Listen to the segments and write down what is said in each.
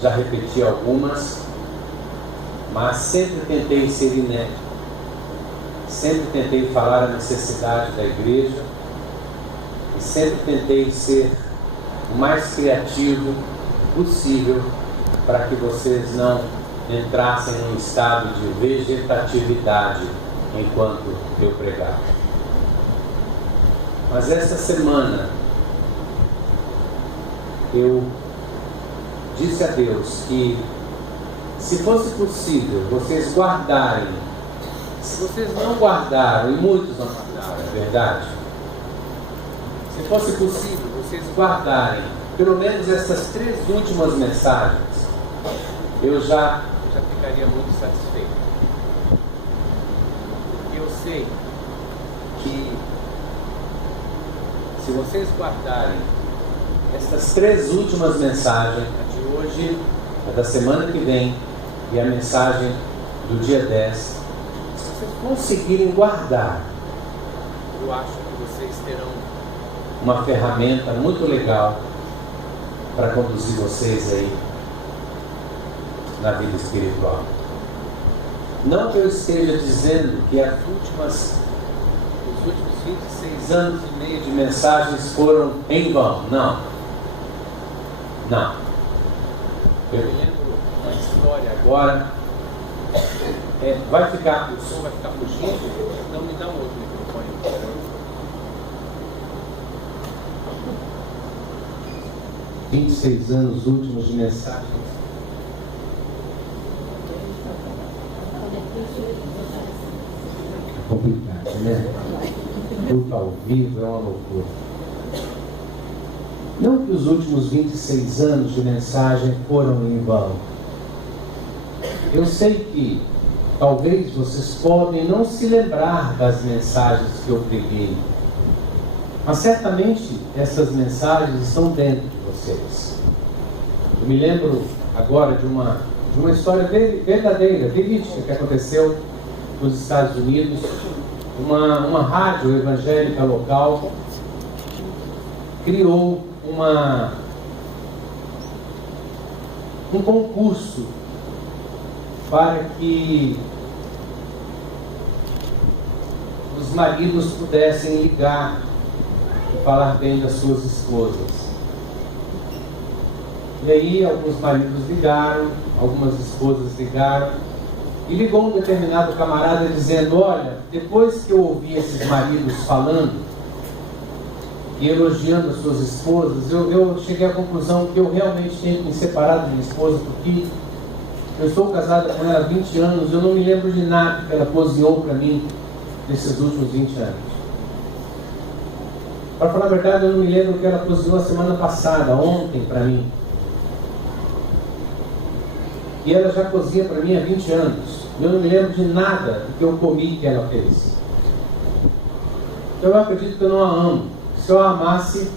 já repeti algumas, mas sempre tentei ser inédito. Sempre tentei falar a necessidade da igreja e sempre tentei ser o mais criativo possível para que vocês não entrassem em um estado de vegetatividade enquanto eu pregava. Mas essa semana eu disse a Deus que, se fosse possível, vocês guardarem. Se vocês não guardaram, e muitos não guardaram, é verdade. Se fosse possível, vocês guardarem pelo menos essas 3 últimas mensagens, eu já ficaria muito satisfeito. Porque eu sei que, se vocês guardarem estas 3 últimas mensagens, a de hoje, a da semana que vem e a mensagem do dia 10, se vocês conseguirem guardar, eu acho que vocês terão uma ferramenta muito legal para conduzir vocês aí na vida espiritual. Não que eu esteja dizendo que os últimos 26 anos e meio de mensagens foram em vão. Não. Não. Eu me lembro uma história agora. O som vai ficar fugindo, então me dá um outro microfone. 26 anos últimos de mensagens. É complicado, né? Tudo ao vivo é uma loucura. Não que os últimos 26 anos de mensagem foram em vão. Eu sei que talvez vocês podem não se lembrar das mensagens que eu preguei, mas certamente essas mensagens estão dentro de vocês. Eu me lembro agora de uma história verdadeira, verídica, que aconteceu nos Estados Unidos. Uma rádio evangélica local criou um concurso para que os maridos pudessem ligar e falar bem das suas esposas. E aí alguns maridos ligaram, algumas esposas ligaram, e ligou um determinado camarada dizendo: olha, depois que eu ouvi esses maridos falando e elogiando as suas esposas, eu cheguei à conclusão que eu realmente tenho que me separar da minha esposa, porque eu estou casada com ela há 20 anos, eu não me lembro de nada que ela cozinhou para mim nesses últimos 20 anos. Para falar a verdade, eu não me lembro o que ela cozinhou a semana passada, ontem, para mim. E ela já cozinha para mim há 20 anos. Eu não me lembro de nada do que eu comi que ela fez. Eu acredito que eu não a amo. Se eu a amasse,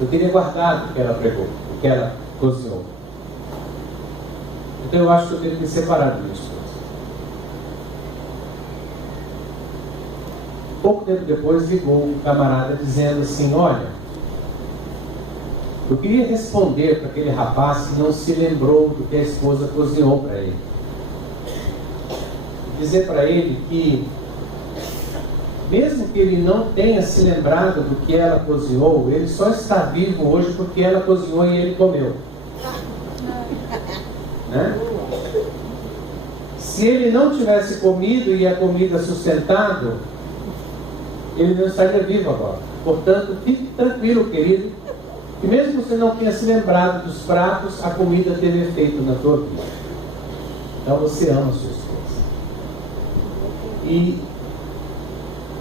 eu teria guardado o que ela pregou, o que ela cozinhou. Então eu acho que eu tenho que me separar da minha esposa. Pouco tempo depois ligou um camarada dizendo assim: olha, eu queria responder para aquele rapaz que não se lembrou do que a esposa cozinhou para ele. E dizer para ele que, mesmo que ele não tenha se lembrado do que ela cozinhou, ele só está vivo hoje porque ela cozinhou e ele comeu. Né? Se ele não tivesse comido e a comida sustentado, ele não estaria vivo agora. Portanto, fique tranquilo, querido, que mesmo você não tenha se lembrado dos pratos, a comida teve efeito na tua vida. Então você ama a sua esposa. E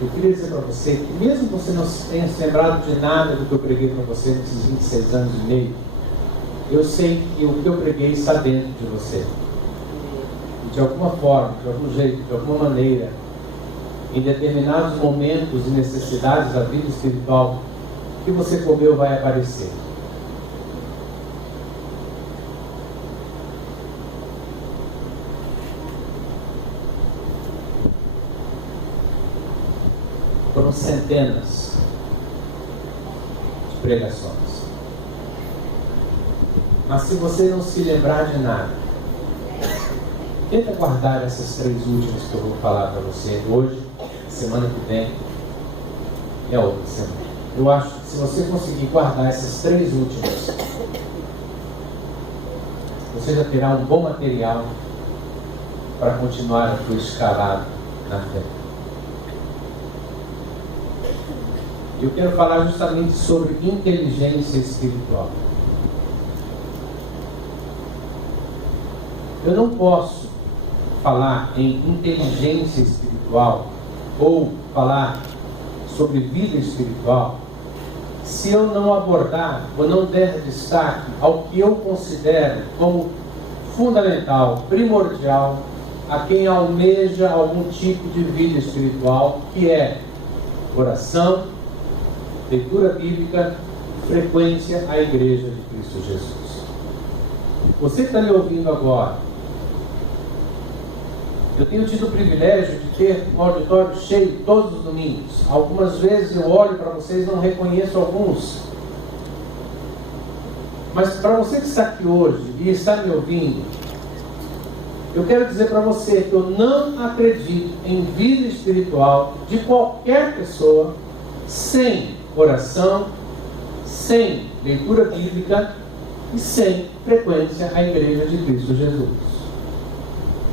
eu queria dizer para você que, mesmo que você não tenha se lembrado de nada do que eu preguei para você nesses 26 anos e meio, eu sei que o que eu preguei está dentro de você. E de alguma forma, de algum jeito, de alguma maneira, em determinados momentos e necessidades da vida espiritual, o que você comeu vai aparecer. Foram centenas de pregações. Mas se você não se lembrar de nada, tenta guardar essas 3 últimas que eu vou falar para você hoje, semana que vem e a outra semana. Eu acho que se você conseguir guardar essas 3 últimas, você já terá um bom material para continuar a sua escalada na fé. Eu quero falar justamente sobre inteligência espiritual. Eu não posso falar em inteligência espiritual ou falar sobre vida espiritual se eu não abordar ou não der destaque ao que eu considero como fundamental, primordial, a quem almeja algum tipo de vida espiritual, que é oração, leitura bíblica, frequência à Igreja de Cristo Jesus. Você que está me ouvindo agora, eu tenho tido o privilégio de ter um auditório cheio todos os domingos. Algumas vezes eu olho para vocês e não reconheço alguns. Mas para você que está aqui hoje e está me ouvindo, eu quero dizer para você que eu não acredito em vida espiritual de qualquer pessoa sem oração, sem leitura bíblica e sem frequência à Igreja de Cristo Jesus.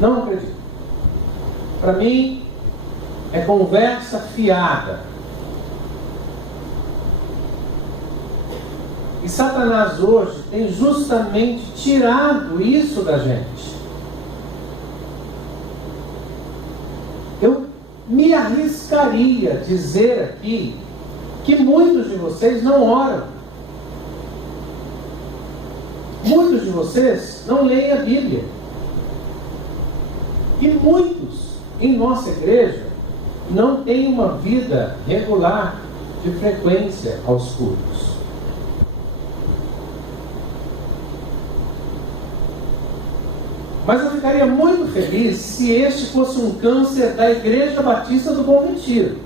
Não acredito. Para mim, é conversa fiada. E Satanás hoje tem justamente tirado isso da gente. Eu me arriscaria a dizer aqui que muitos de vocês não oram. Muitos de vocês não leem a Bíblia. E muitos em nossa igreja não têm uma vida regular de frequência aos cultos. Mas eu ficaria muito feliz se este fosse um câncer da Igreja Batista do Bom Retiro.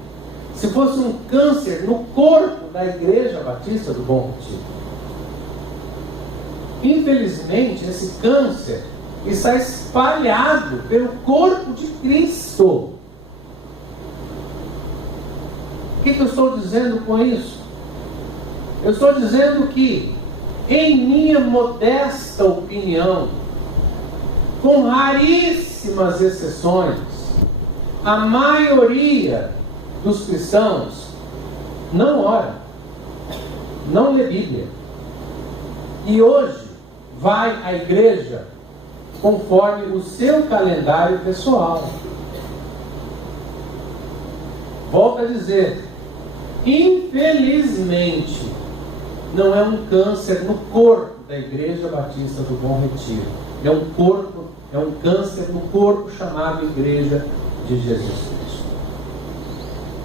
Se fosse um câncer no corpo da Igreja Batista do Bom Retiro. Infelizmente, esse câncer está espalhado pelo corpo de Cristo. O que eu estou dizendo com isso? Eu estou dizendo que, em minha modesta opinião, com raríssimas exceções, a maioria dos cristãos não ora, não lê Bíblia. E hoje vai à igreja conforme o seu calendário pessoal. Volto a dizer, infelizmente, não é um câncer no corpo da Igreja Batista do Bom Retiro. É um câncer no corpo chamado Igreja de Jesus Cristo.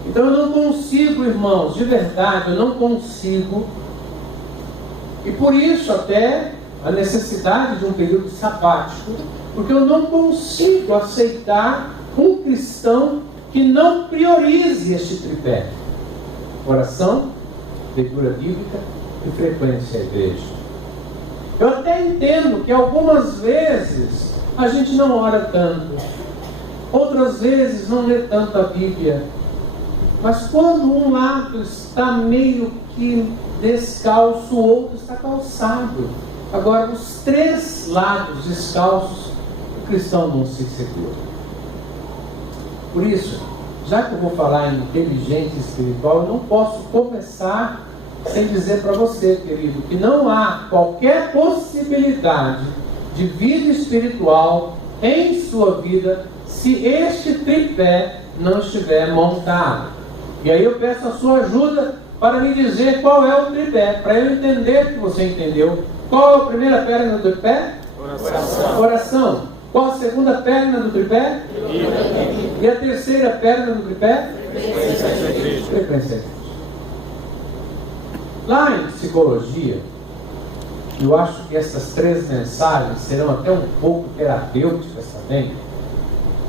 Então eu não consigo, irmãos, de verdade, eu não consigo. E por isso até a necessidade de um período sabático, porque eu não consigo aceitar um cristão que não priorize este tripé: oração, leitura bíblica e frequência à igreja. Eu até entendo que algumas vezes a gente não ora tanto, outras vezes não lê tanto a Bíblia, mas quando um lado está meio que descalço, o outro está calçado. Agora, os 3 lados descalços, o cristão não se segura. Por isso, já que eu vou falar em inteligência espiritual, eu não posso começar sem dizer para você, querido, que não há qualquer possibilidade de vida espiritual em sua vida se este tripé não estiver montado. E aí eu peço a sua ajuda para me dizer qual é o tripé, para eu entender que você entendeu. Qual é a primeira perna do tripé? Oração. Oração. Qual a segunda perna do tripé? E a terceira perna do tripé? Frequência. Lá em psicologia, eu acho que essas 3 mensagens serão até um pouco terapêuticas também.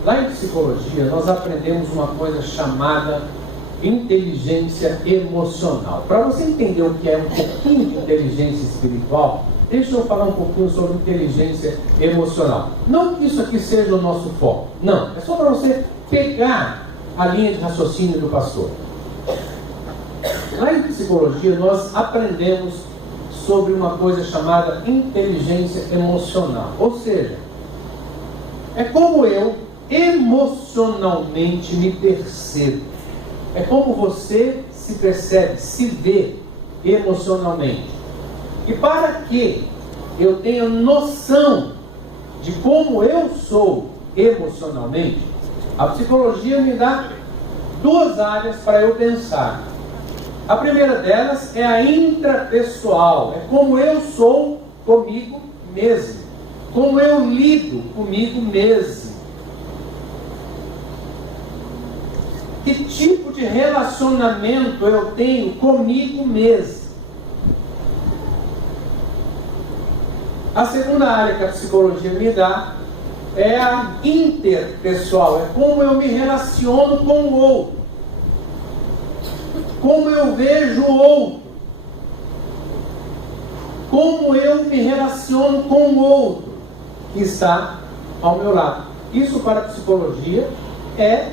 Lá em psicologia, nós aprendemos uma coisa chamada inteligência emocional. Para você entender o que é um pouquinho de inteligência espiritual, Deixa eu falar um pouquinho sobre inteligência emocional. Não que isso aqui seja o nosso foco. Não, é só para você pegar a linha de raciocínio do pastor. Lá em psicologia nós aprendemos sobre uma coisa chamada inteligência emocional. Ou seja, é como eu emocionalmente me percebo. É como você se percebe, se vê emocionalmente. E para que eu tenha noção de como eu sou emocionalmente, a psicologia me dá duas áreas para eu pensar. A primeira delas é a intrapessoal, é como eu sou comigo mesmo, como eu lido comigo mesmo. Que tipo de relacionamento eu tenho comigo mesmo? A segunda área que a psicologia me dá é a interpessoal, é como eu me relaciono com o outro, como eu vejo o outro, como eu me relaciono com o outro que está ao meu lado. Isso para a psicologia é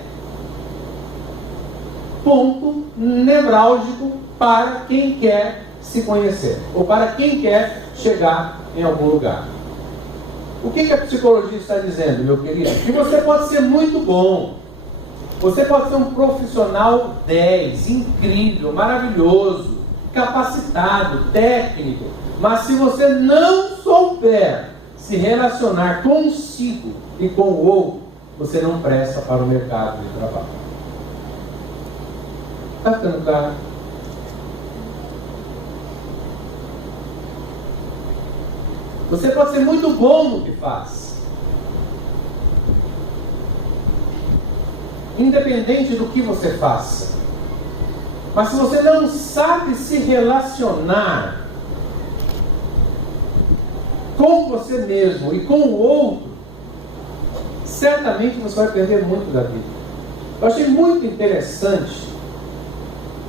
ponto nevrálgico para quem quer se conhecer, ou para quem quer chegar em algum lugar. O que a psicologia está dizendo, meu querido? Que você pode ser muito bom, você pode ser um profissional 10, incrível, maravilhoso, capacitado, técnico, mas se você não souber se relacionar consigo e com o outro, você não presta para o mercado de trabalho. Está ficando claro? Você pode ser muito bom no que faz, independente do que você faça, mas se você não sabe se relacionar com você mesmo e com o outro, certamente você vai perder muito da vida. Eu achei muito interessante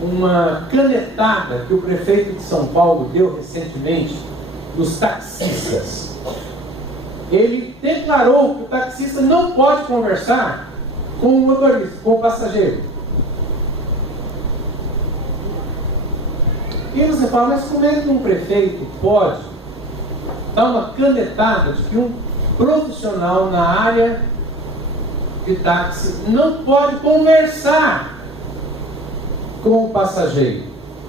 uma canetada que o prefeito de São Paulo deu recentemente dos taxistas. Ele declarou que o taxista não pode conversar com o motorista, com o passageiro. E você fala, mas como é que um prefeito pode dar uma canetada de que um profissional na área de táxi não pode conversar com o passageiro,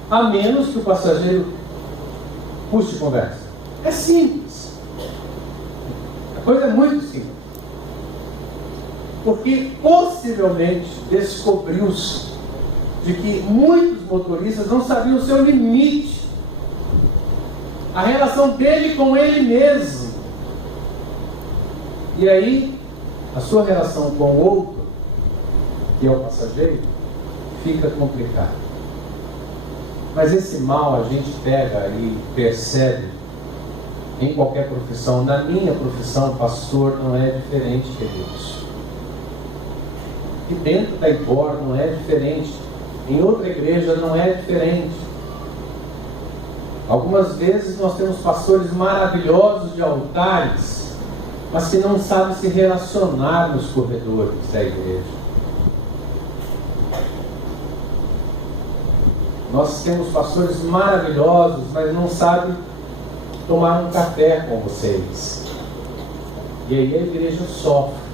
a menos que o passageiro puxe conversa? É simples. A coisa é muito simples. Porque possivelmente descobriu-se de que muitos motoristas não sabiam o seu limite, a relação dele com ele mesmo. E aí, a sua relação com o outro, que é o passageiro, fica complicada. Mas esse mal a gente pega e percebe em qualquer profissão. Na minha profissão, pastor, não é diferente, queridos. E dentro da IBOR não é diferente. Em outra igreja não é diferente. Algumas vezes nós temos pastores maravilhosos de altares, mas que não sabem se relacionar nos corredores da igreja. Nós temos pastores maravilhosos, mas não sabem tomar um café com vocês. E aí a igreja sofre.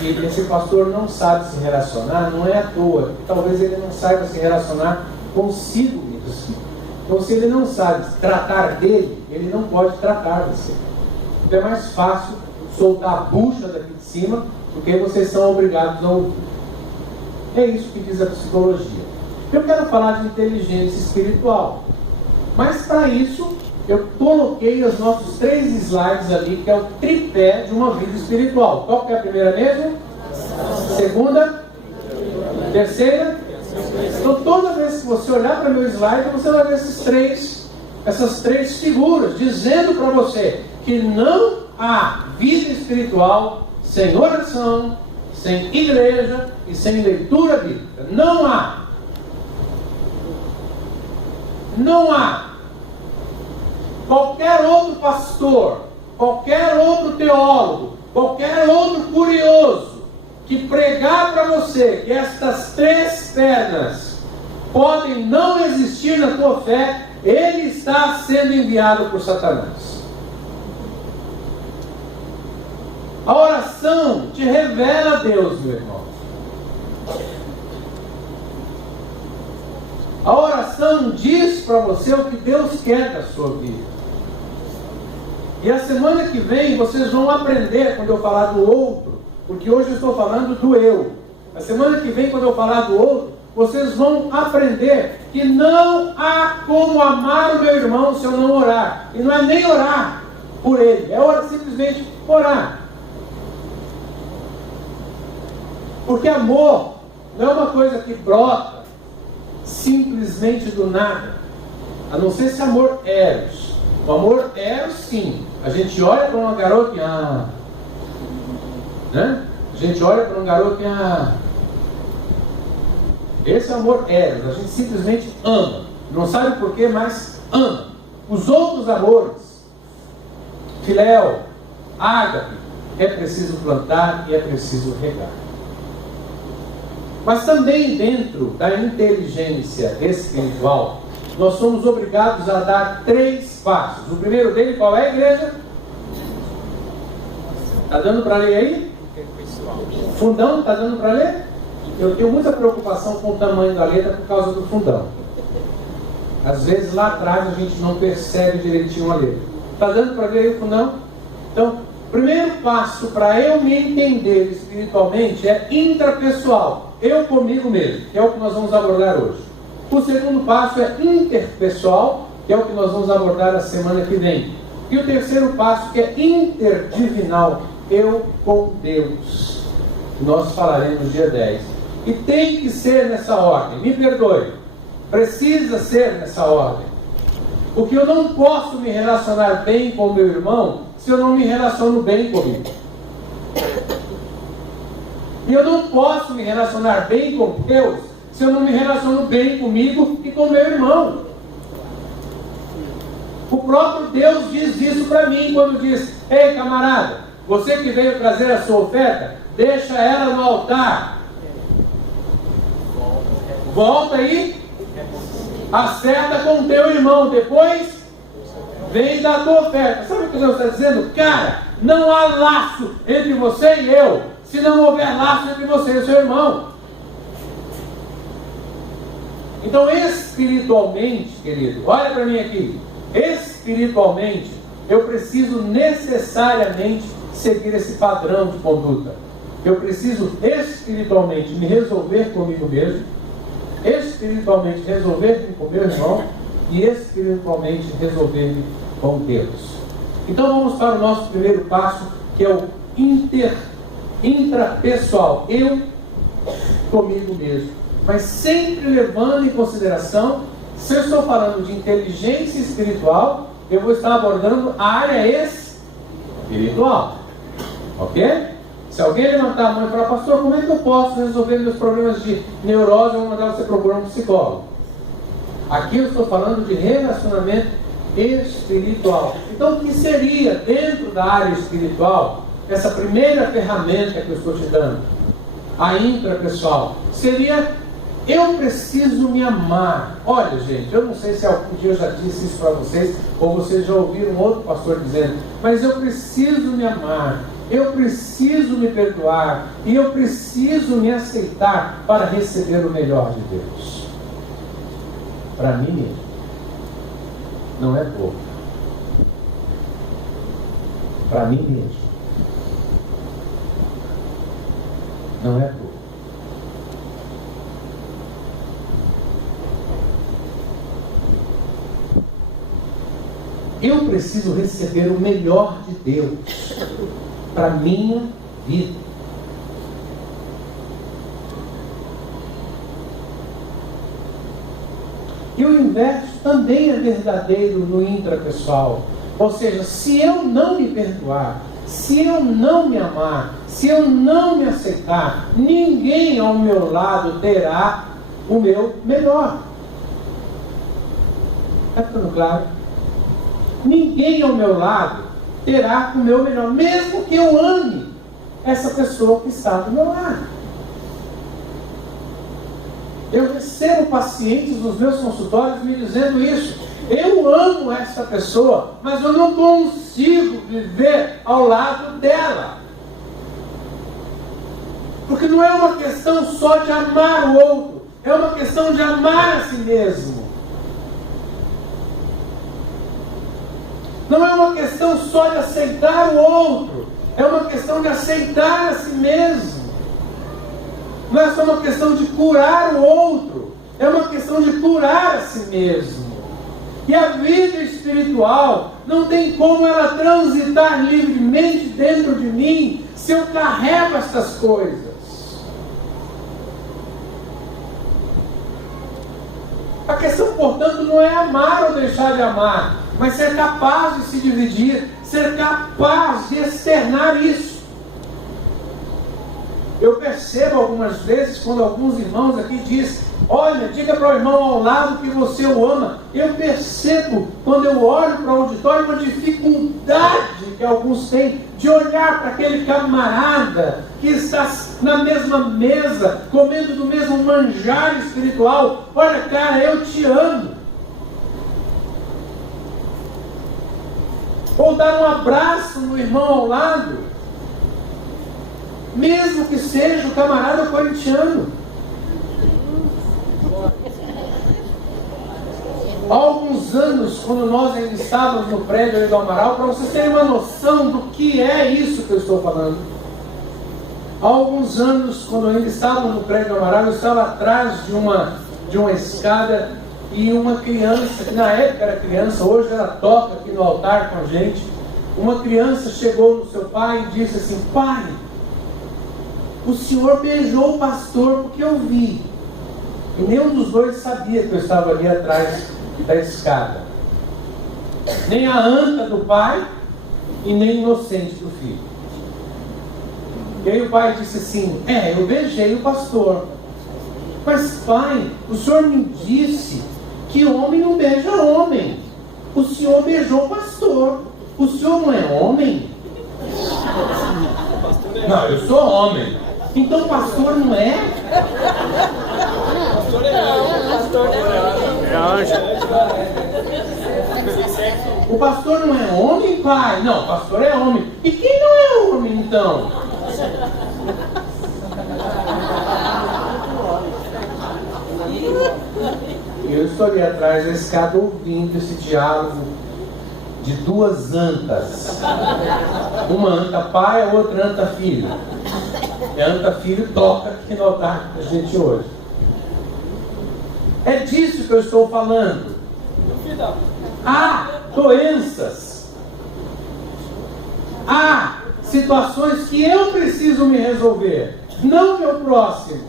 E esse pastor não sabe se relacionar, não é à toa. Talvez ele não saiba se relacionar consigo mesmo. Então, se ele não sabe tratar dele, ele não pode tratar você. Então é mais fácil soltar a bucha daqui de cima, porque vocês são obrigados a ouvir. É isso que diz a psicologia. Eu quero falar de inteligência espiritual, mas para isso eu coloquei os nossos 3 slides ali, que é o tripé de uma vida espiritual. Qual que é a primeira mesmo? Segunda? Terceira? Então toda vez que você olhar para o meu slide, você vai ver essas três figuras, dizendo para você que não há vida espiritual sem oração, sem igreja e sem leitura bíblica. Não há. Não há. qualquer outro pastor, qualquer outro teólogo, qualquer outro curioso que pregar para você que estas três pernas podem não existir na tua fé, ele está sendo enviado por Satanás. A oração te revela a Deus, meu irmão. A oração diz para você o que Deus quer da sua vida. E a semana que vem vocês vão aprender, quando eu falar do outro, porque hoje eu estou falando do eu. A semana que vem, quando eu falar do outro, vocês vão aprender que não há como amar o meu irmão se eu não orar. E não é nem orar por ele, é simplesmente orar. Porque amor não é uma coisa que brota simplesmente do nada. A não ser se amor eros. O amor eros, sim. A gente olha para uma garota e né? A gente olha para um garoto e esse é amor eros. A gente simplesmente ama. Não sabe porquê, mas ama. Os outros amores, filéu, ágape, é preciso plantar e é preciso regar. Mas também dentro da inteligência espiritual, nós somos obrigados a dar 3 passos. O primeiro dele, qual é, igreja? Está dando para ler aí? Fundão, está dando para ler? Eu tenho muita preocupação com o tamanho da letra por causa do fundão. Às vezes lá atrás a gente não percebe direitinho a letra. Está dando para ver aí o fundão? Então, o primeiro passo para eu me entender espiritualmente é intrapessoal. Eu comigo mesmo, que é o que nós vamos abordar hoje. O segundo passo é interpessoal, que é o que nós vamos abordar a semana que vem. E o terceiro passo, que é interdivinal, eu com Deus. Nós falaremos dia 10. E tem que ser nessa ordem, me perdoe. Precisa ser nessa ordem. Porque eu não posso me relacionar bem com o meu irmão se eu não me relaciono bem comigo. E eu não posso me relacionar bem com Deus se eu não me relaciono bem comigo e com meu irmão. O próprio Deus diz isso para mim quando diz: ei, camarada, você que veio trazer a sua oferta, deixa ela no altar. Volta aí, acerta com o teu irmão, depois vem da tua oferta. Sabe o que Deus está dizendo? Cara, não há laço entre você e eu, se não houver laço entre você e seu irmão. Então, espiritualmente, querido, olha para mim aqui. Espiritualmente, eu preciso necessariamente seguir esse padrão de conduta. Eu preciso espiritualmente me resolver comigo mesmo, espiritualmente resolver-me com meu irmão e espiritualmente resolver-me com Deus. Então vamos para o nosso primeiro passo, que é o intrapessoal. Eu comigo mesmo. Mas sempre levando em consideração, se eu estou falando de inteligência espiritual, eu vou estar abordando a área espiritual. Ok? Se alguém levantar a mão e falar: pastor, como é que eu posso resolver meus problemas de neurose? Eu vou mandar você procurar um psicólogo. Aqui eu estou falando de relacionamento espiritual. Então, o que seria, dentro da área espiritual, essa primeira ferramenta que eu estou te dando, a intrapessoal, seria: eu preciso me amar. Olha, gente, eu não sei se algum dia eu já disse isso para vocês, ou vocês já ouviram um outro pastor dizendo, mas eu preciso me amar, eu preciso me perdoar, e eu preciso me aceitar para receber o melhor de Deus. Para mim mesmo. Não é pouco. Para mim mesmo. Não é pouco. Eu preciso receber o melhor de Deus para a minha vida. E o inverso também é verdadeiro no intrapessoal. Ou seja, se eu não me perdoar, se eu não me amar, se eu não me aceitar, ninguém ao meu lado terá o meu melhor. Está ficando claro? ninguém ao meu lado terá o meu melhor, mesmo que eu ame essa pessoa que está do meu lado. Eu recebo pacientes nos meus consultórios me dizendo isso. Eu amo essa pessoa, mas eu não consigo viver ao lado dela. Porque não é uma questão só de amar o outro, é uma questão de amar a si mesmo. Não é uma questão só de aceitar o outro, é uma questão de aceitar a si mesmo. Não é só uma questão de curar o outro, é uma questão de curar a si mesmo. E a vida espiritual não tem como ela transitar livremente dentro de mim se eu carrego estas coisas. A questão, portanto, não é amar ou deixar de amar, mas ser capaz de se dividir, ser capaz de externar isso. Eu percebo algumas vezes quando alguns irmãos aqui dizem: olha, diga para o irmão ao lado que você o ama. Eu percebo, quando eu olho para o auditório, uma dificuldade que alguns têm de olhar para aquele camarada que está na mesma mesa, comendo do mesmo manjar espiritual. Olha, cara, eu te amo. Ou dar um abraço no irmão ao lado, mesmo que seja o camarada corintiano. Há alguns anos, quando nós ainda estávamos no prédio ali do Amaral, para vocês terem uma noção do que é isso que eu estou falando. Há alguns anos, quando ainda estávamos no prédio do Amaral, eu estava atrás de uma escada e uma criança, que na época era criança, hoje ela toca aqui no altar com a gente. Uma criança chegou no seu pai e disse assim: pai, o senhor beijou o pastor porque eu vi. E nenhum dos dois sabia que eu estava ali atrás da escada. Nem a anta do pai e nem o inocente do filho. E aí o pai disse assim: eu beijei o pastor. Mas pai, o senhor me disse que homem não beija homem. O senhor beijou o pastor. O senhor não é homem? Não, eu sou homem. Então pastor não é? Pastor é anjo. O pastor não é homem, pai? Não, o pastor é homem. E quem não é homem, então? Eu estou ali atrás da escada ouvindo esse diálogo de duas antas. Uma anta pai, a outra anta filho. E a anta filho toca aqui no altar da gente hoje. É disso que eu estou falando. Há doenças, há situações que eu preciso me resolver, não meu próximo.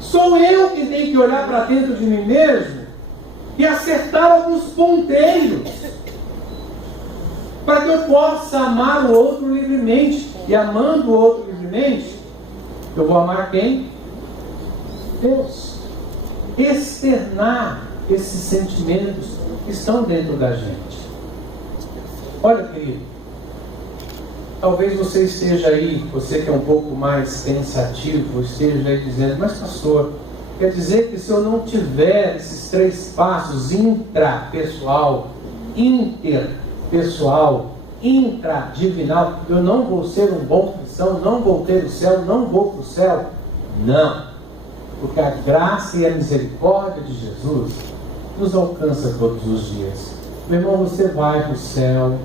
Sou eu que tenho que olhar para dentro de mim mesmo e acertar alguns ponteiros para que eu possa amar o outro livremente. E amando o outro livremente, eu vou amar quem? Deus. Externar esses sentimentos que estão dentro da gente. Olha, querido, talvez você esteja aí, você que é um pouco mais pensativo, esteja aí dizendo: mas pastor, quer dizer que se eu não tiver esses 3 passos intrapessoal, interpessoal, intradivinal, eu não vou ser um bom cristão, não vou ter o céu, não vou para o céu? Não, porque a graça e a misericórdia de Jesus nos alcança todos os dias. Meu irmão, você vai para o céu,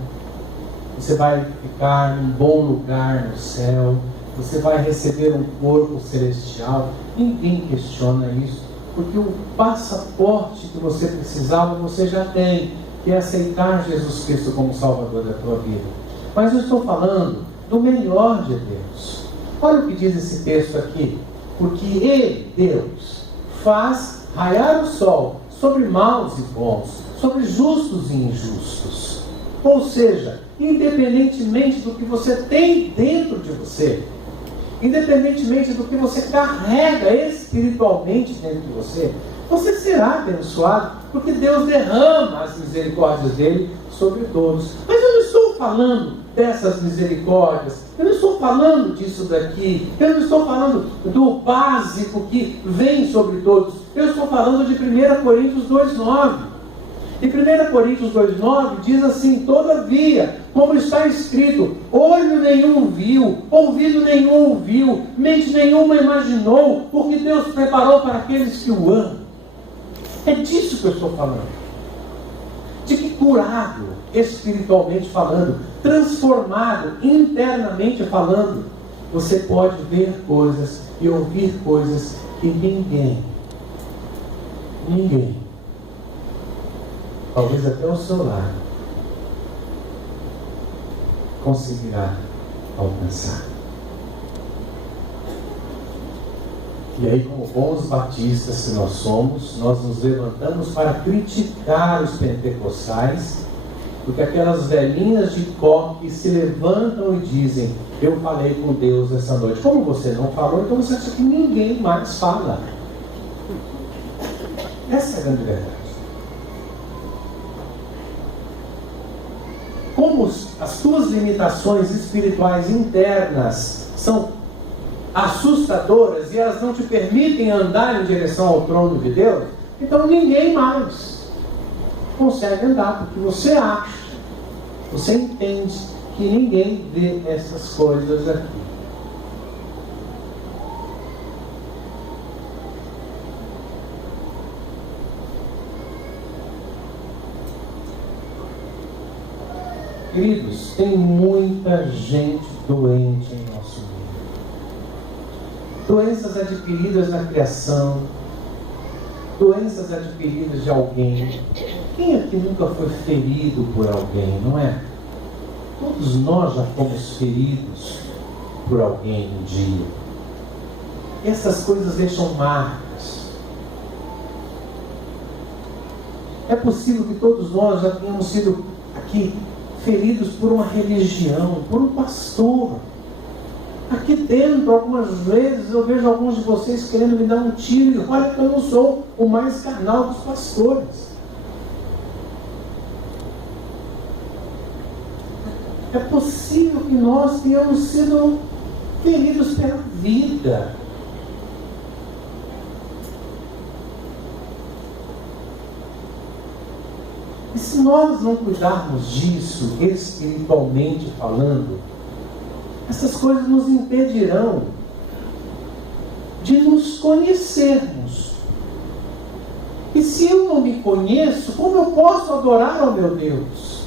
você vai ficar num bom lugar no céu, você vai receber um corpo celestial. Ninguém questiona isso, porque o passaporte que você precisava, você já tem, que é aceitar Jesus Cristo como Salvador da tua vida. Mas eu estou falando do melhor de Deus. Olha o que diz esse texto aqui: porque Ele, Deus, faz raiar o sol sobre maus e bons, sobre justos e injustos. Ou seja, independentemente do que você tem dentro de você, independentemente do que você carrega espiritualmente dentro de você, você será abençoado, porque Deus derrama as misericórdias dele sobre todos. Mas eu não estou falando dessas misericórdias, eu não estou falando disso daqui, eu não estou falando do básico que vem sobre todos, eu estou falando de 1 Coríntios 2,9. E 1 Coríntios 2,9 diz assim: todavia, como está escrito, olho nenhum viu, ouvido nenhum ouviu, mente nenhuma imaginou, o que Deus preparou para aqueles que o amam. É disso que eu estou falando. De que curado, espiritualmente falando, transformado, internamente falando, você pode ver coisas e ouvir coisas que ninguém, talvez até o seu lar, conseguirá alcançar. E aí, como bons batistas que nós somos, nós nos levantamos para criticar os pentecostais, porque aquelas velhinhas de coque se levantam e dizem: eu falei com Deus essa noite. Como você não falou, então você acha que ninguém mais fala. Essa é a grande verdade. Como as tuas limitações espirituais internas são assustadoras e elas não te permitem andar em direção ao trono de Deus, então ninguém mais consegue andar, porque você acha, você entende que ninguém vê essas coisas aqui. Queridos, tem muita gente doente em nosso meio. Doenças adquiridas na criação, doenças adquiridas de alguém. Quem aqui nunca foi ferido por alguém, não é? Todos nós já fomos feridos por alguém um dia. E essas coisas deixam marcas. É possível que todos nós já tenhamos sido aqui feridos por uma religião, por um pastor. Aqui dentro, algumas vezes, eu vejo alguns de vocês querendo me dar um tiro, e olha que eu não sou o mais carnal dos pastores. É possível que nós tenhamos sido feridos pela vida. E se nós não cuidarmos disso, espiritualmente falando, essas coisas nos impedirão de nos conhecermos. E se eu não me conheço, como eu posso adorar ao meu Deus?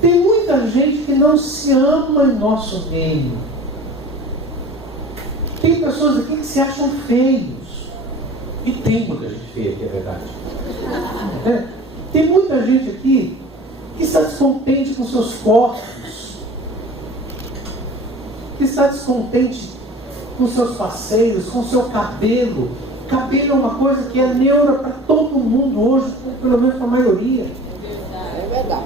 Tem muita gente que não se ama em nosso meio. Tem pessoas aqui que se acham feios. E tem muita gente feia aqui, é verdade. Tem muita gente aqui que está descontente com seus corpos, que está descontente com seus passeios, com seu cabelo. Cabelo é uma coisa que é neura para todo mundo hoje, pelo menos para a maioria. É verdade.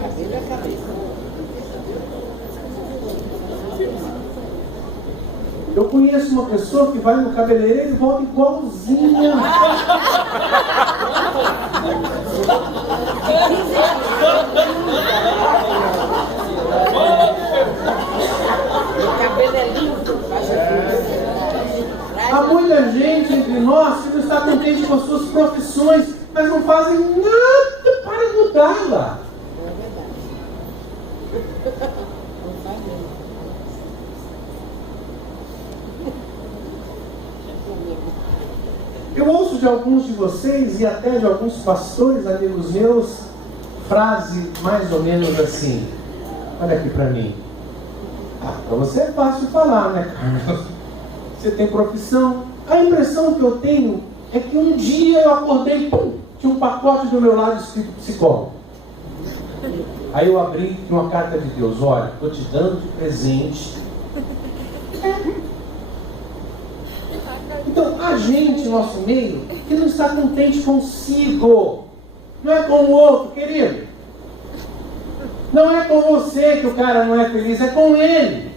Cabelo é cabeça. Eu conheço uma pessoa que vai no cabeleireiro e volta igualzinha. O cabelo é lindo. Há muita gente entre nós que não está contente com as suas profissões, mas não fazem nada para mudá-la. É verdade. Não faz mesmo. Eu ouço de alguns de vocês e até de alguns pastores, amigos meus, frase mais ou menos assim: olha aqui para mim. Para você é fácil falar, né, Carlos? Você tem profissão. A impressão que eu tenho é que um dia eu acordei, tinha um pacote do meu lado escrito psicólogo. Aí eu abri uma carta de Deus: olha, estou te dando de presente. Então, a gente, nosso meio, que não está contente consigo, não é com o outro, querido. Não é com você que o cara não é feliz, é com ele.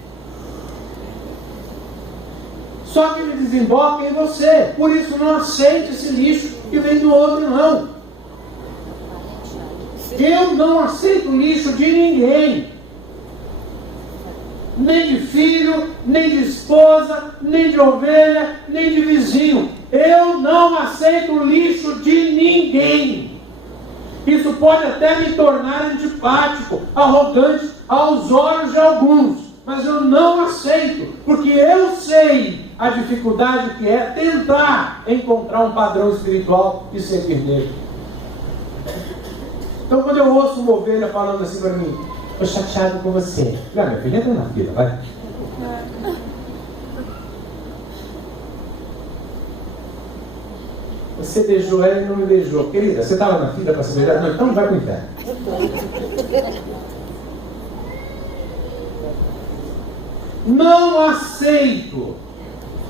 Só que ele desemboca em você. Por isso não aceite esse lixo que vem do outro, não. Eu não aceito lixo de ninguém. Nem de filho, nem de esposa, nem de ovelha, nem de vizinho. Eu não aceito lixo de ninguém. Isso pode até me tornar antipático, arrogante aos olhos de alguns. Mas eu não aceito, porque eu sei a dificuldade que é tentar encontrar um padrão espiritual e seguir nele. Então, quando eu ouço uma ovelha falando assim para mim, estou chateado com você. Minha filha, entra na fila, vai. Você beijou ela e não me beijou. Querida, você estava na fila para se beijar? Não, então vai para o inferno. Não aceito.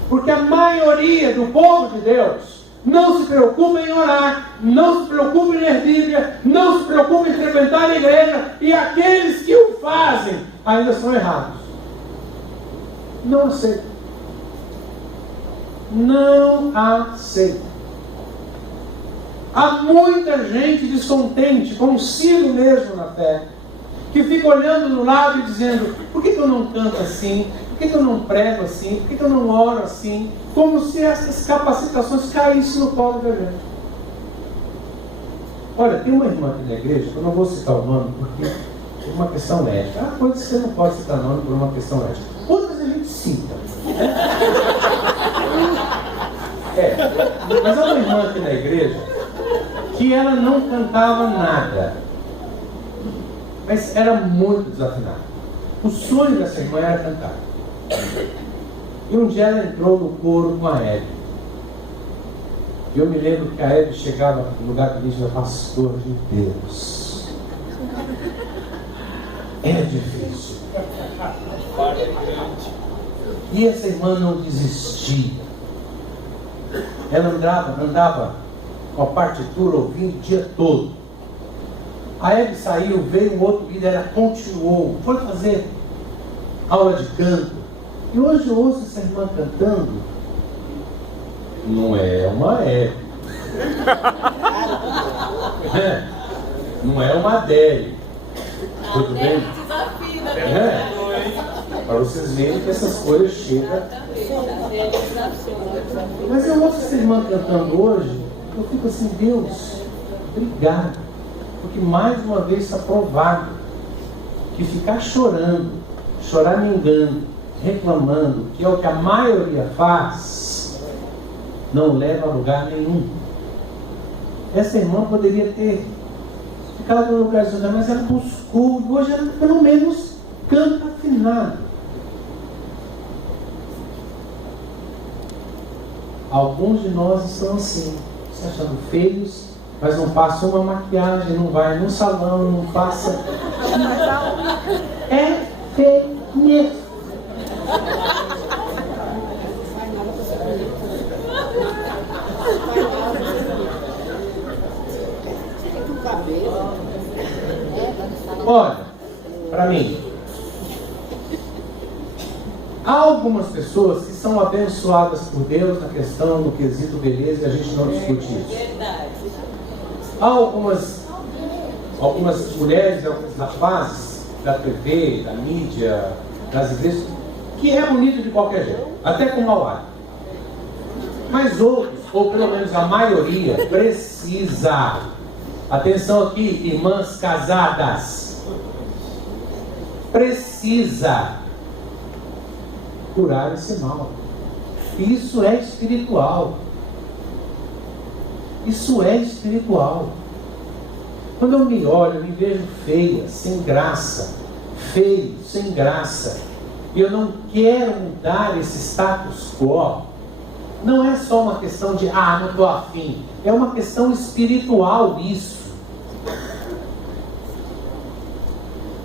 Porque a maioria do povo de Deus não se preocupa em orar, não se preocupa em ler Bíblia, não se preocupa em frequentar a igreja, e aqueles que o fazem ainda são errados. Não aceito. Não aceito. Há muita gente descontente consigo mesmo na fé, que fica olhando no lado e dizendo, por que eu não canto assim? Por que eu não prego assim? Por que eu não oro assim? Como se essas capacitações caíssem no colo da gente. Olha, tem uma irmã aqui na igreja, eu não vou citar o nome, porque é uma questão ética. Há coisas que você não pode citar nome por uma questão ética. Outras a gente cita. Mas há uma irmã aqui na igreja que ela não cantava nada, mas era muito desafinada. O sonho dessa irmã era cantar. E um dia ela entrou no coro com a Hebe. E eu me lembro que a Hebe chegava no lugar do ministro, pastor de Deus. É difícil. E essa irmã não desistia. Ela andava com a partitura ouvindo o dia todo. A Hebe saiu, veio um outro líder, ela continuou, foi fazer aula de canto. E hoje eu ouço essa irmã cantando. Não é uma Hebe. Não é uma Adele. Tudo bem? Para vocês verem que essas coisas chegam. Mas eu ouço essa irmã cantando hoje, eu fico assim, Deus, obrigado. Porque mais uma vez está provado que ficar chorando, choramingando, reclamando, que é o que a maioria faz, não leva a lugar nenhum. Essa irmã poderia ter ficado no lugar de Deus, mas ela buscou, e hoje ela pelo menos canta afinado. Alguns de nós estão assim, se achando feios, mas não passa uma maquiagem, não vai no salão, não passa. É feio mesmo. Olha, para mim, há algumas pessoas que são abençoadas por Deus na questão do quesito beleza, e a gente não discute isso. Há algumas mulheres, alguns rapazes da TV, da mídia, das igrejas, que é bonito de qualquer jeito, até com mau ar. Mas outros, ou pelo menos a maioria, precisa. Atenção aqui, irmãs casadas. Precisa curar esse mal. Isso é espiritual. Isso é espiritual. Quando eu me olho, eu me vejo feia, sem graça. Feio, sem graça. E eu não quero mudar esse status quo. Não é só uma questão de, não estou afim. É uma questão espiritual isso.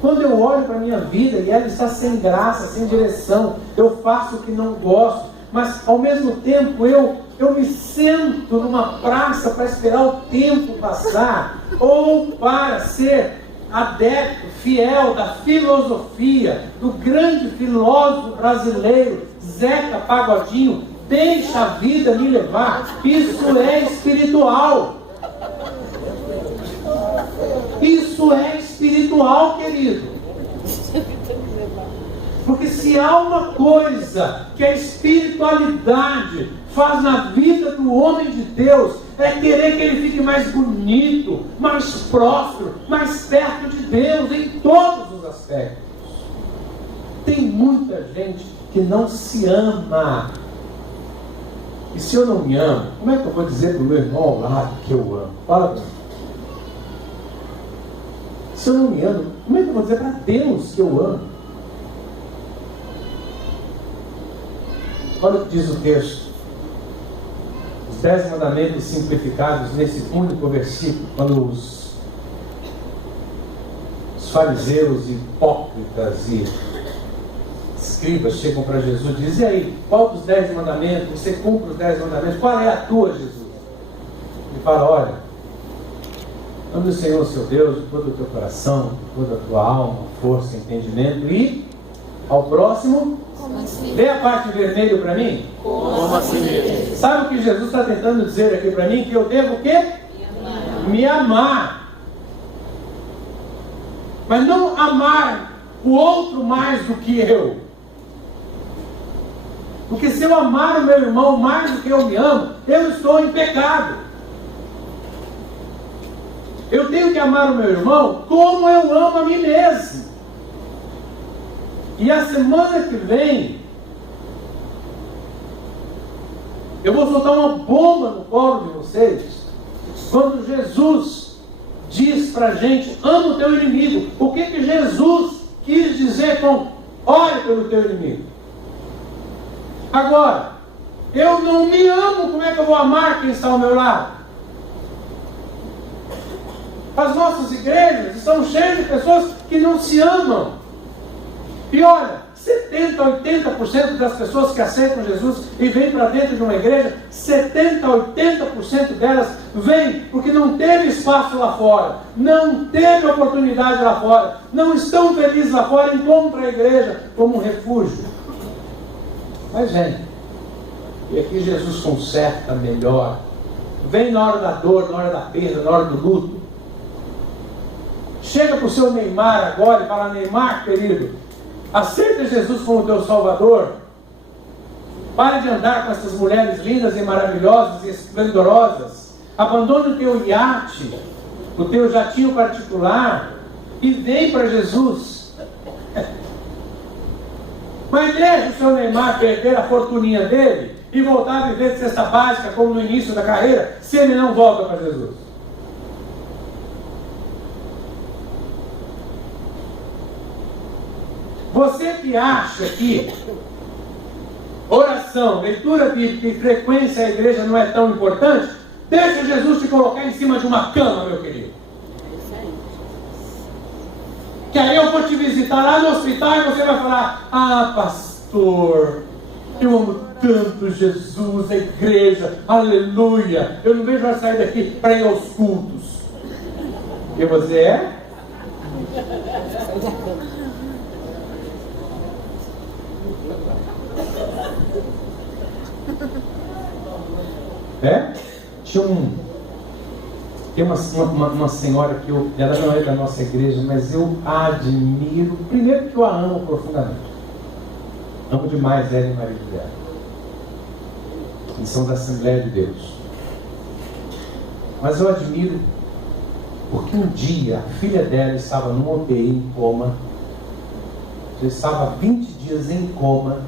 Quando eu olho para a minha vida e ela está sem graça, sem direção, eu faço o que não gosto, mas ao mesmo tempo eu me sento numa praça para esperar o tempo passar, ou para ser adepto, fiel da filosofia do grande filósofo brasileiro Zeca Pagodinho, Deixa a vida me levar. Isso é espiritual. Isso é espiritual, querido. Porque se há uma coisa que a espiritualidade faz na vida do homem de Deus, é querer que ele fique mais bonito, mais próspero, mais perto de Deus em todos os aspectos. Tem muita gente que não se ama. E se eu não me amo, como é que eu vou dizer para o meu irmão ao lado que eu amo? Fala para mim. Se eu não me amo, como é que eu vou dizer para Deus que eu amo? Olha o que diz o texto. Os 10 mandamentos simplificados nesse único versículo, quando os fariseus hipócritas e escribas chegam para Jesus e dizem: e aí, qual dos 10 mandamentos? Você cumpre os 10 mandamentos? Qual é a tua, Jesus? Ele fala: olha, ame o Senhor seu Deus de todo o teu coração, de toda a tua alma, força, entendimento, e ao próximo. Lê a parte vermelha para mim. Como assim mesmo? Sabe o que Jesus está tentando dizer aqui para mim? Que eu devo o quê? Me amar. Mas não amar o outro mais do que eu. Porque se eu amar o meu irmão mais do que eu me amo, eu estou em pecado. Eu tenho que amar o meu irmão como eu amo a mim mesmo. E a semana que vem eu vou soltar uma bomba no colo de vocês, quando Jesus diz para a gente: ama o teu inimigo. O que Jesus quis dizer com ore pelo teu inimigo? Agora, eu não me amo, como é que eu vou amar quem está ao meu lado? As nossas igrejas estão cheias de pessoas que não se amam. E olha, 70% a 80% das pessoas que aceitam Jesus e vêm para dentro de uma igreja, 70% a 80% delas vêm porque não teve espaço lá fora, não teve oportunidade lá fora, não estão felizes lá fora, encontram a igreja como um refúgio. Mas vem, e aqui Jesus conserta melhor. Vem na hora da dor, na hora da perda, na hora do luto. Chega para o seu Neymar agora e fala: Neymar, querido, aceita Jesus como teu Salvador. Pare de andar com essas mulheres lindas e maravilhosas e esplendorosas. Abandone o teu iate, o teu jatinho particular e vem para Jesus. Mas deixa o seu Neymar perder a fortuninha dele e voltar a viver de cesta básica como no início da carreira, se ele não volta para Jesus. Você que acha que oração, leitura bíblica e frequência à igreja não é tão importante, deixa Jesus te colocar em cima de uma cama, meu querido. Que aí eu vou te visitar lá no hospital e você vai falar: ah, pastor, eu amo tanto Jesus, a igreja, aleluia, eu não vejo ela sair daqui para ir aos cultos. E você é? Tem uma senhora que ela não é da nossa igreja, mas eu a admiro. Primeiro que eu a amo profundamente. Amo demais ela e o marido dela. Eles são da Assembleia de Deus. Mas eu admiro porque um dia a filha dela estava num UTI em coma. Já estava 20 dias em coma.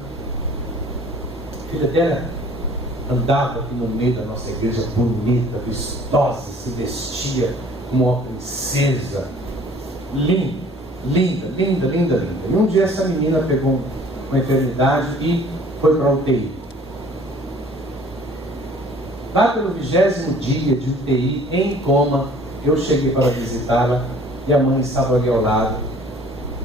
A filha dela andava aqui no meio da nossa igreja, bonita, vistosa, se vestia como uma princesa, linda, linda, linda, linda, linda. E um dia essa menina pegou uma enfermidade e foi para a UTI. Lá pelo 20º dia de UTI, em coma, eu cheguei para visitá-la e a mãe estava ali ao lado.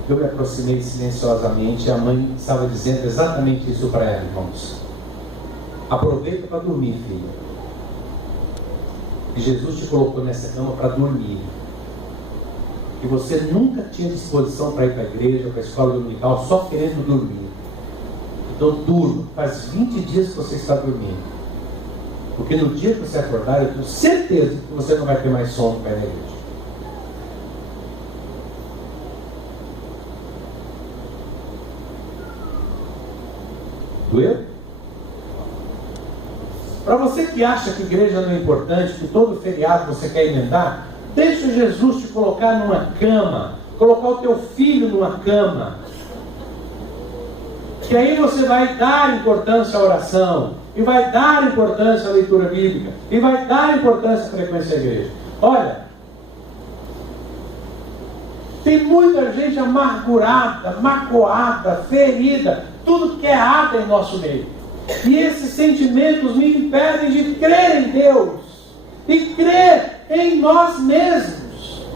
Eu me aproximei silenciosamente e a mãe estava dizendo exatamente isso para ela, irmãos. Aproveita para dormir, filha. E Jesus te colocou nessa cama para dormir. E você nunca tinha disposição para ir para a igreja, para a escola dominical, só querendo dormir. noturno, faz 20 dias que você está dormindo. Porque no dia que você acordar, eu tenho certeza que você não vai ter mais sono para ir na igreja. Doeu? Para você que acha que igreja não é importante, que todo feriado você quer emendar, deixa Jesus te colocar numa cama, colocar o teu filho numa cama, que aí você vai dar importância à oração, e vai dar importância à leitura bíblica, e vai dar importância à frequência da igreja. Olha, tem muita gente amargurada, magoada, ferida, tudo queada em nosso meio. E esses sentimentos me impedem de crer em Deus e crer em nós mesmos.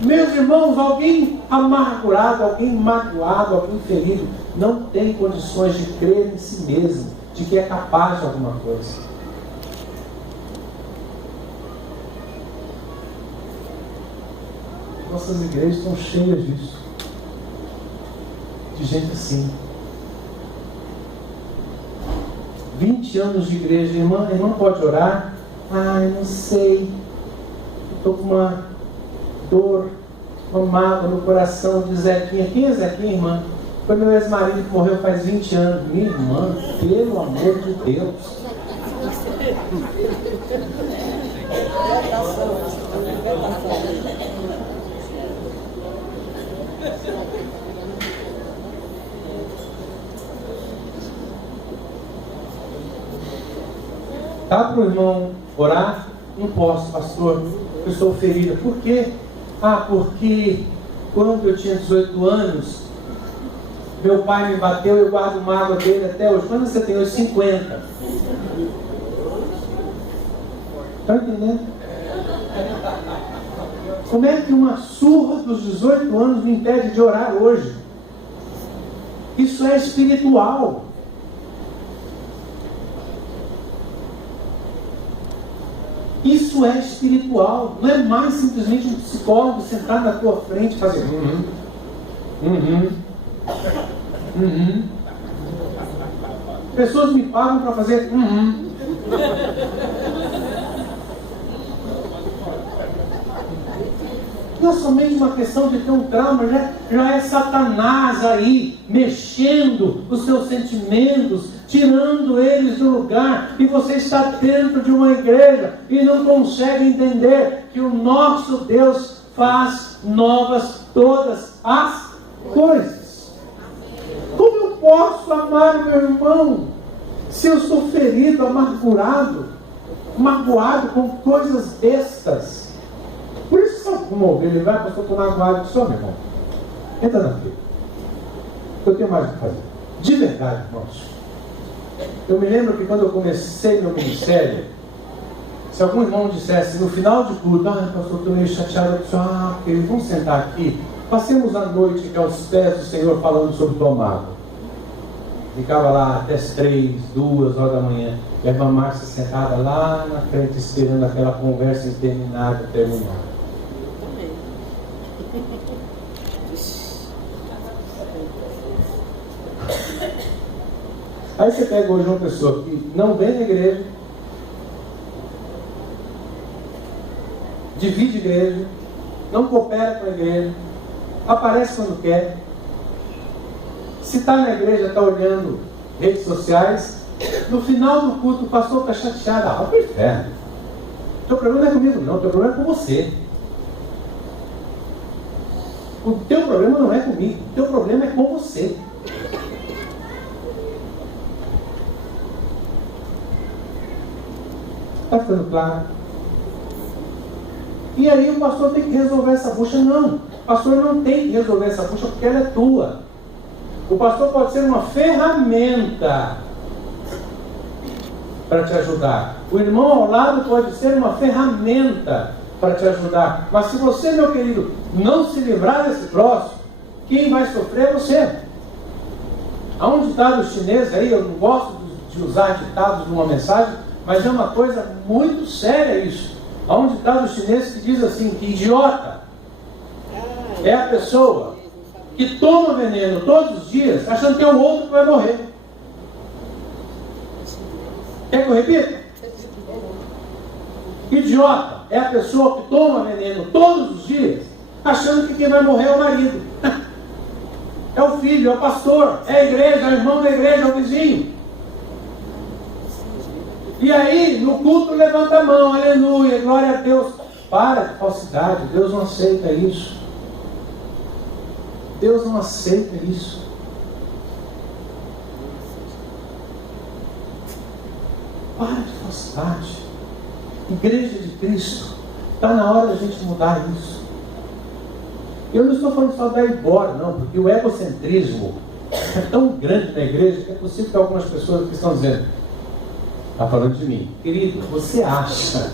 Meus irmãos, alguém amargurado, alguém magoado, alguém ferido, não tem condições de crer em si mesmo, de que é capaz de alguma coisa. Nossas igrejas estão cheias disso, de gente assim. 20 anos de igreja, irmã pode orar? Ai, não sei, estou com uma dor, uma mágoa no coração de Zequinha. Quem é Zequinha, irmã? Foi meu ex-marido que morreu faz 20 anos. Minha irmã, pelo amor de Deus. Dá para o irmão orar? Não posso, pastor, eu estou ferida. Por quê? Porque quando eu tinha 18 anos, meu pai me bateu e eu guardo mágoa dele até hoje. Quando você tem hoje? 50. Está entendendo? Como é que uma surra dos 18 anos me impede de orar hoje? Isso é espiritual. Isso é espiritual. Não é mais simplesmente um psicólogo sentar na tua frente e fazer Pessoas me pagam para fazer Não é somente uma questão de ter um trauma, já é Satanás aí, mexendo os seus sentimentos, tirando eles do lugar, e você está dentro de uma igreja e não consegue entender que o nosso Deus faz novas todas as coisas. Como eu posso amar meu irmão se eu estou ferido, amargurado, magoado com coisas bestas? Por isso, sabe como ouvir? Ele vai, pastor, estou magoado. Só, meu irmão, entra na fila. Eu tenho mais o que fazer. De verdade, irmãos. Eu me lembro que quando eu comecei meu ministério, se algum irmão dissesse no final de culto, pastor, estou meio chateado, eu disse, querido, vamos sentar aqui, passemos a noite aos pés do Senhor falando sobre tua mágoa. Ficava lá até as 3, 2 horas da manhã, e a irmã Márcia sentada lá na frente, esperando aquela conversa interminável terminar. Aí você pega hoje uma pessoa que não vem na igreja, divide a igreja, não coopera com a igreja, aparece quando quer, se está na igreja, está olhando redes sociais, no final do culto o pastor está chateado, vai para o inferno. O teu problema não é comigo não, o teu problema é com você. O teu problema não é comigo, o teu problema é com você. Está ficando claro? E aí o pastor tem que resolver essa bucha? Não. O pastor não tem que resolver essa bucha porque ela é tua. O pastor pode ser uma ferramenta para te ajudar. O irmão ao lado pode ser uma ferramenta para te ajudar. Mas se você, meu querido, não se livrar desse troço, quem vai sofrer é você. Há um ditado chinês aí, eu não gosto de usar ditados numa mensagem, mas é uma coisa muito séria isso. Há um ditado chinês que diz assim, que idiota é a pessoa que toma veneno todos os dias, achando que é o outro que vai morrer. Quer que eu repita? Idiota é a pessoa que toma veneno todos os dias, achando que quem vai morrer é o marido. É o filho, é o pastor, é a igreja, é o irmão da igreja, é o vizinho. E aí, no culto, levanta a mão, aleluia, glória a Deus. Para de falsidade, Deus não aceita isso. Deus não aceita isso. Para de falsidade. Igreja de Cristo, está na hora da gente mudar isso. Eu não estou falando só dar embora, não, porque o egocentrismo é tão grande na igreja que é possível que algumas pessoas que estão dizendo, está falando de mim, querido, você acha,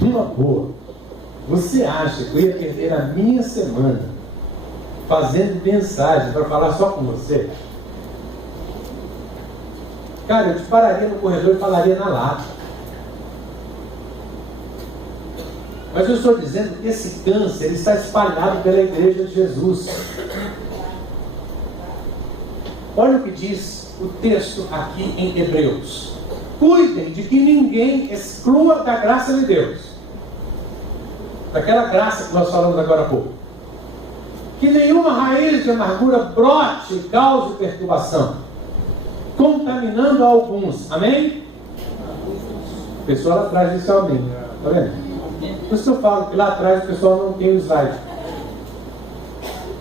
numa boa, você acha que eu ia perder a minha semana fazendo mensagem para falar só com você? Cara, eu te pararia no corredor e falaria na lata. Mas eu estou dizendo que esse câncer ele está espalhado pela igreja de Jesus. Olha o que diz o texto aqui em Hebreus. Cuidem de que ninguém exclua da graça de Deus. Daquela graça que nós falamos agora há pouco. Que nenhuma raiz de amargura brote e cause perturbação, contaminando alguns. Amém? A pessoa lá atrás disse amém. Está vendo? Por isso que eu falo que lá atrás o pessoal não tem o slide.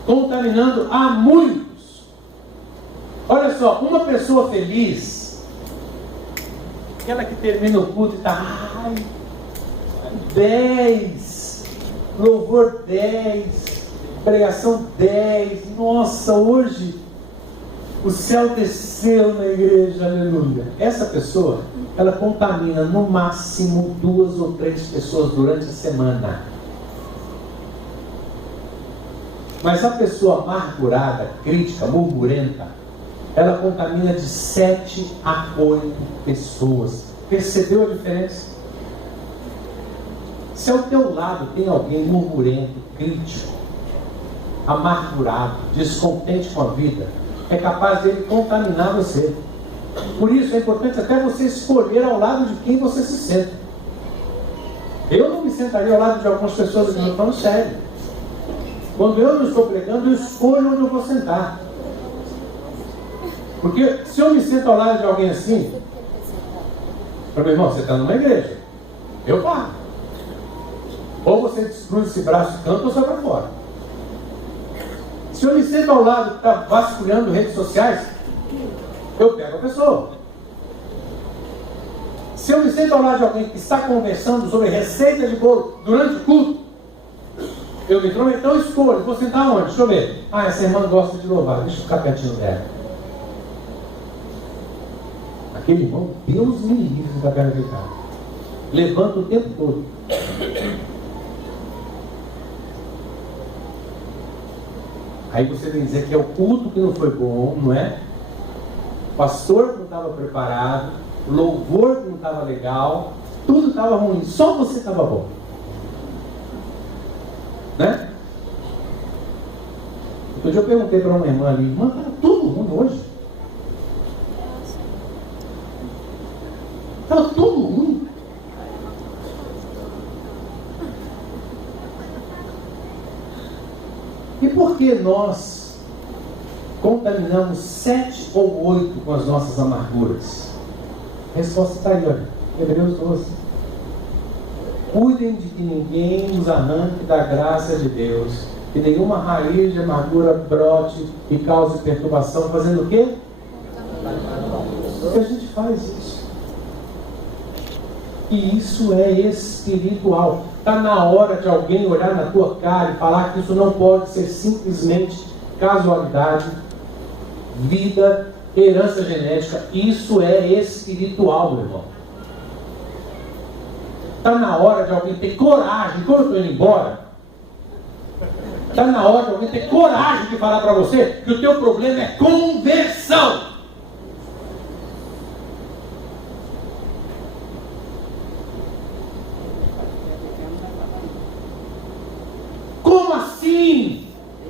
Contaminando a muitos. Olha só, uma pessoa feliz, aquela que termina o culto e está 10, louvor 10, pregação 10, nossa, hoje o céu desceu na igreja, aleluia. Essa pessoa, ela contamina no máximo 2 ou 3 pessoas durante a semana. Mas a pessoa amargurada, crítica, murmurenta, ela contamina de 7 a 8 pessoas. Percebeu a diferença? Se ao teu lado tem alguém murmurento, crítico, amargurado, descontente com a vida, é capaz dele contaminar você. Por isso é importante até você escolher ao lado de quem você se senta. Eu não me sentaria ao lado de algumas pessoas que não estão sério. Quando eu não estou pregando, eu escolho onde eu vou sentar. Porque se eu me sento ao lado de alguém assim, meu irmão, você está numa igreja, eu paro. Ou você descruza esse braço e canta ou sai para fora. Se eu me sento ao lado que está vasculhando redes sociais, eu pego a pessoa. Se eu me sento ao lado de alguém que está conversando sobre receita de bolo durante o culto, eu me intrometo, então eu escolho, vou sentar onde? Deixa eu ver. Ah, essa irmã gosta de louvar, deixa eu ficar pertinho dela. Aquele irmão, Deus me livre da perna de cá. Levanta o tempo todo. Aí você vem dizer que é o culto que não foi bom, não é? O pastor que não estava preparado, o louvor que não estava legal, tudo estava ruim, só você estava bom. Né? Outro dia eu perguntei para uma irmã ali, irmã, estava tudo ruim hoje. Estava tudo ruim. E por que nós contaminamos 7 ou 8 com as nossas amarguras? A resposta está aí, olha. Hebreus 12. Cuidem de que ninguém os arranque da graça de Deus, que nenhuma raiz de amargura brote e cause perturbação, fazendo o quê? Porque a gente faz isso. E isso é espiritual. Está na hora de alguém olhar na tua cara e falar que isso não pode ser simplesmente casualidade, vida, herança genética. Isso é espiritual, meu irmão. Está na hora de alguém ter coragem, quando eu estou indo embora, está na hora de alguém ter coragem de falar para você que o teu problema é conversão. Como assim?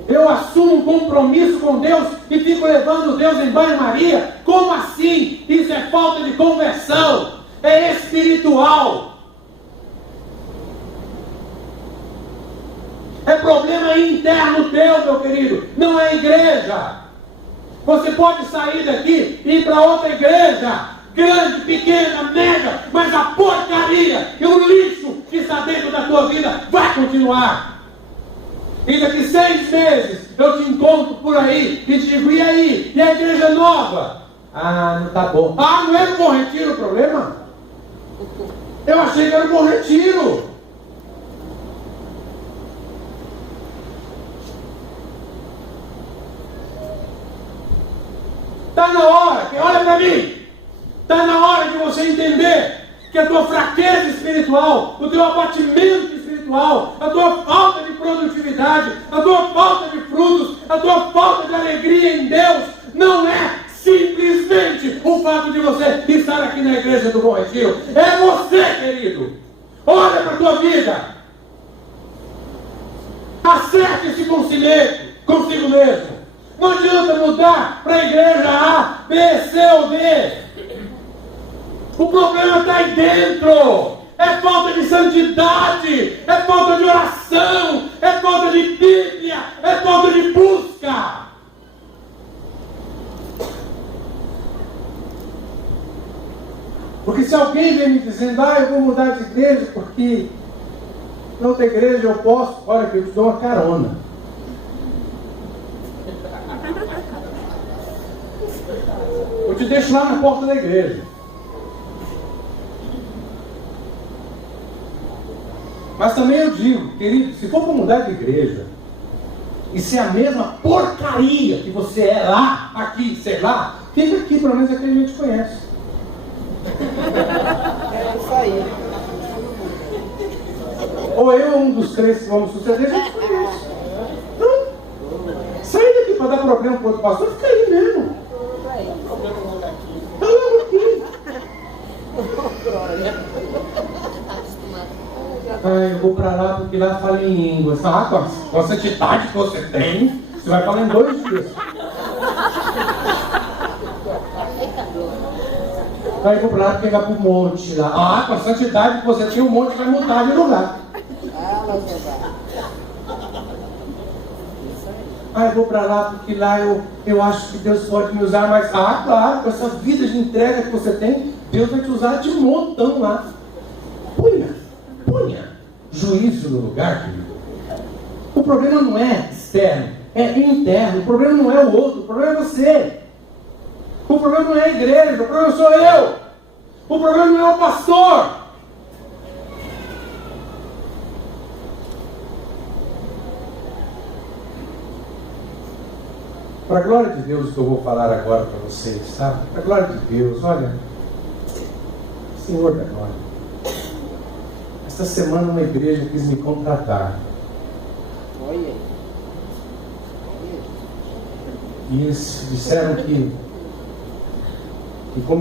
Eu assumo assumo um compromisso com Deus e fico levando Deus em banho-maria. Como assim? Isso é falta de conversão. É espiritual. É problema interno teu, meu querido. Não é igreja. Você pode sair daqui e ir para outra igreja. Grande, pequena, média. Mas a porcaria e o lixo que está dentro da tua vida vai continuar. E daqui 6 meses eu te encontro por aí e te digo, e aí? E a igreja nova? Ah, não tá bom. Ah, não era o Bom Retiro o problema? Eu achei que era o Bom Retiro. Está na hora, olha para mim, está na hora de você entender que a tua fraqueza espiritual, o teu abatimento espiritual, a tua falta de produtividade, a tua falta de frutos, a tua falta de alegria em Deus, não é simplesmente o fato de você estar aqui na igreja do Bom Retiro. É você, querido. Olha para a tua vida. Acerte-se consigo mesmo. Não adianta mudar para a igreja A, B, C ou D. O problema está aí dentro. É falta de santidade, é falta de oração, é falta de Bíblia, é falta de busca. Porque se alguém vem me dizendo, eu vou mudar de igreja porque na outra igreja eu posso, olha que eu te dou uma carona. Eu te deixo lá na porta da igreja. Mas também eu digo, querido, se for para mudar de igreja, e se é a mesma porcaria que você é lá, aqui, sei lá, fica aqui, pelo menos aqui a gente conhece. É isso aí. Ou eu, um dos 3 que vamos suceder, a gente conhece. Então, sai daqui para dar problema para o outro pastor, fica aí mesmo. Está logo aqui. Eu vou para lá porque lá fala em línguas. Com a santidade que você tem, você vai falar em 2 dias. Aí eu vou para lá pegar para o monte lá. Com a santidade que você tinha, o monte vai mudar de lugar. Eu vou para lá porque lá eu acho que Deus pode me usar mais. Claro, com essa vida de entrega que você tem, Deus vai te usar de montão lá. Punha juízo no lugar, querido. O problema não é externo, é interno. O problema não é o outro, o problema é você. O problema não é a igreja, o problema sou eu. O problema não é o pastor. Para a glória de Deus, o que eu vou falar agora para vocês, sabe? Para a glória de Deus, olha, Senhor da glória. Esta semana uma igreja quis me contratar. Olha. E eles disseram que como